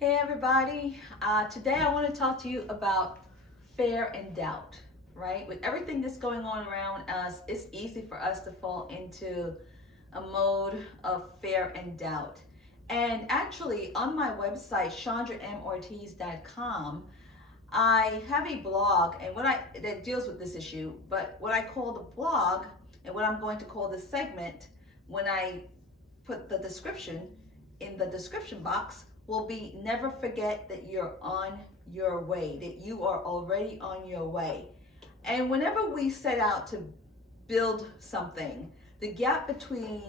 Hey everybody, today I want to talk to you about fear and doubt, right? With everything that's going on around us, it's easy for us to fall into a mode of fear and doubt. And actually, on my website, ChandraMOrtiz.com, I have a blog and that deals with this issue, but what I call the blog and what I'm going to call the segment when I put the description in the description box will be never forget that you're on your way, that you are already on your way. And whenever we set out to build something, the gap between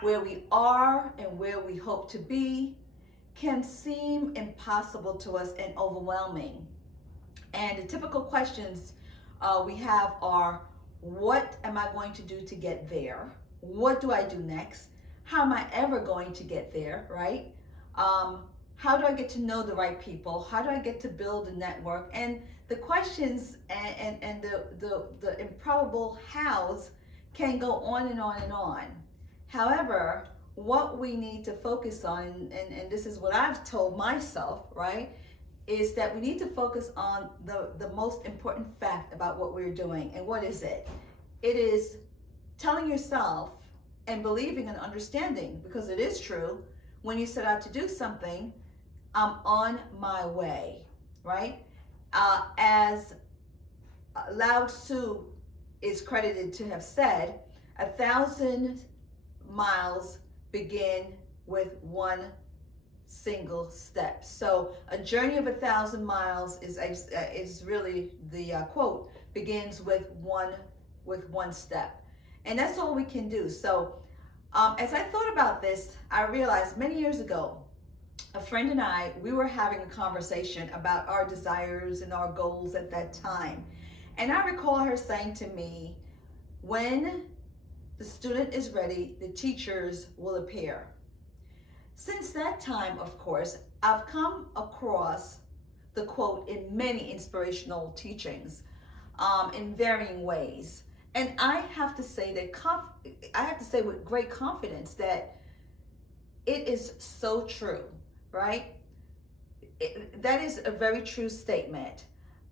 where we are and where we hope to be can seem impossible to us and overwhelming. And the typical questions we have are, what am I going to do to get there? What do I do next? How am I ever going to get there, right? How do I get to know the right people? How do I get to build a network? And the questions and the improbable hows can go on and on and on. However, what we need to focus on, and this is what I've told myself, right, is that we need to focus on the most important fact about what we're doing. And what is it? It is telling yourself and believing and understanding, because it is true, when you set out to do something, I'm on my way, right? As Lao Tzu is credited to have said, 1,000 miles begin with one single step. So a journey of 1,000 miles is really the quote, begins with one step. And that's all we can do. So as I thought about this, I realized many years ago, a friend and we were having a conversation about our desires and our goals at that time. And I recall her saying to me, when the student is ready, the teachers will appear. Since that time, of course, I've come across the quote in many inspirational teachings in varying ways. And I have to say with great confidence that it is so true, right? That is a very true statement.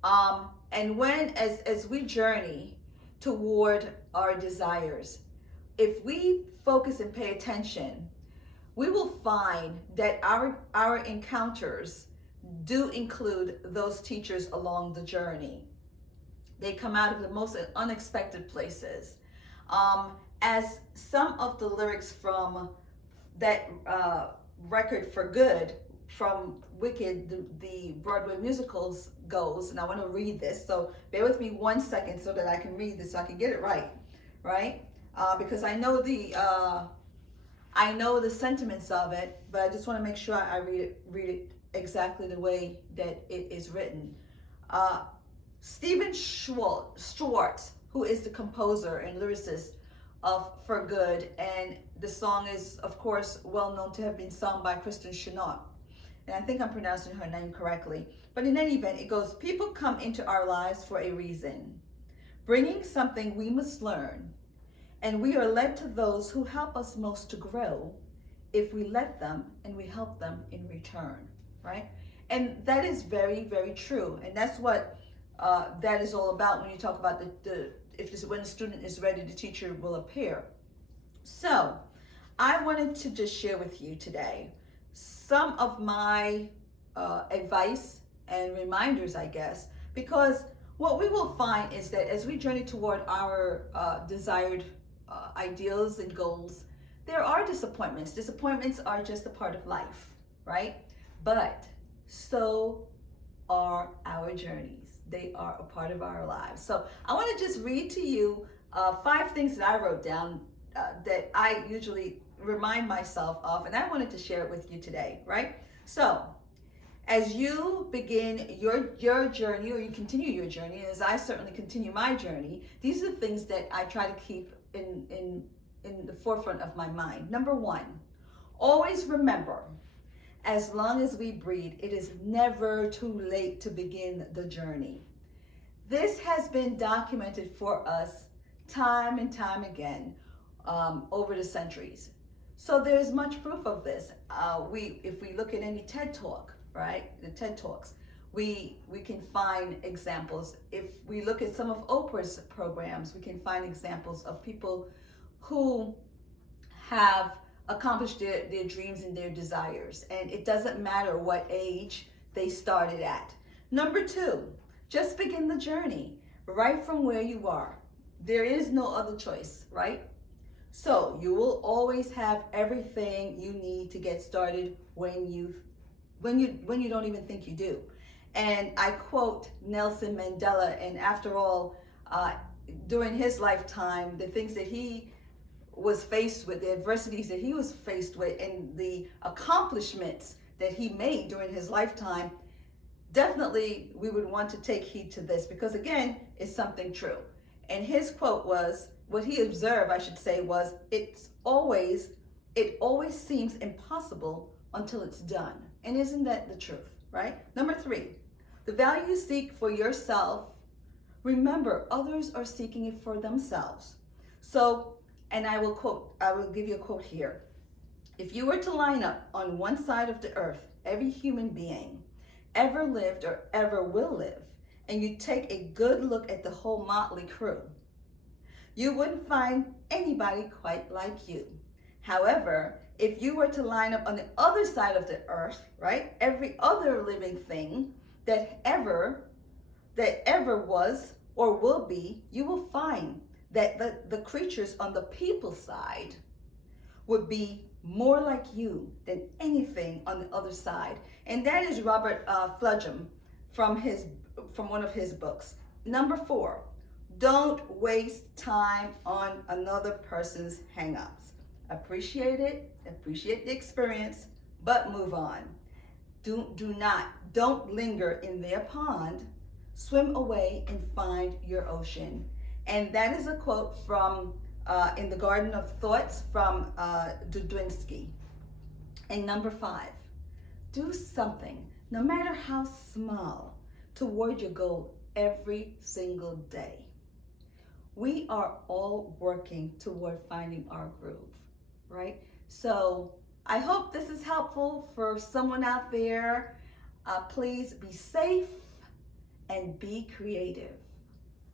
And as we journey toward our desires, if we focus and pay attention, we will find that our encounters do include those teachers along the journey. They come out of the most unexpected places. As some of the lyrics from that record For Good from Wicked, the Broadway musicals goes, and I want to read this, so bear with me 1 second so that I can read this so I can get it right? Because I know the sentiments of it, but I just want to make sure I read it exactly the way that it is written. Stephen Schwartz, who is the composer and lyricist of For Good, and the song is, of course, well known to have been sung by Chenoweth. And I think I'm pronouncing her name correctly. But in any event, it goes, people come into our lives for a reason, bringing something we must learn. And we are led to those who help us most to grow if we let them and we help them in return, right? And that is very, very true. And that's what that is all about when you talk about when the student is ready, the teacher will appear. So I wanted to just share with you today some of my advice and reminders, I guess, because what we will find is that as we journey toward our desired ideals and goals, there are disappointments. Disappointments are just a part of life, right? But so are our journeys. They are a part of our lives. So I want to just read to you 5 things that I wrote down that I usually remind myself of, and I wanted to share it with you today, right? So as you begin your journey, or you continue your journey, and as I certainly continue my journey, these are the things that I try to keep in the forefront of my mind. Number 1, always remember, as long as we breathe, it is never too late to begin the journey. This has been documented for us time and time again over the centuries. So there's much proof of this. If we look at any TED Talk, right? The TED Talks. We can find examples. If we look at some of Oprah's programs, we can find examples of people who have accomplished their dreams and their desires. And it doesn't matter what age they started at. Number two, just begin the journey right from where you are. There is no other choice, right? So you will always have everything you need to get started when you don't even think you do. And I quote Nelson Mandela, and after all, during his lifetime, the things that he was faced with, the adversities that he was faced with, and the accomplishments that he made during his lifetime, definitely we would want to take heed to this, because again, it's something true. And his quote was, what he observed, I should say, was, it always seems impossible until it's done. And isn't that the truth, right? Number three, the value you seek for yourself, remember, others are seeking it for themselves. So, and I will give you a quote here. If you were to line up on one side of the earth every human being ever lived or ever will live, and you take a good look at the whole motley crew, you wouldn't find anybody quite like you. However, if you were to line up on the other side of the earth, right, every other living thing that ever was or will be, you will find that the creatures on the people side would be more like you than anything on the other side. And that is Robert Fludgem from one of his books. Number four, don't waste time on another person's hang-ups. Appreciate it, appreciate the experience, but move on. Don't linger in their pond. Swim away and find your ocean. And that is a quote from In the Garden of Thoughts from Dudwinski. And number five, do something, no matter how small, toward your goal every single day. We are all working toward finding our groove, right? So I hope this is helpful for someone out there. Please be safe and be creative.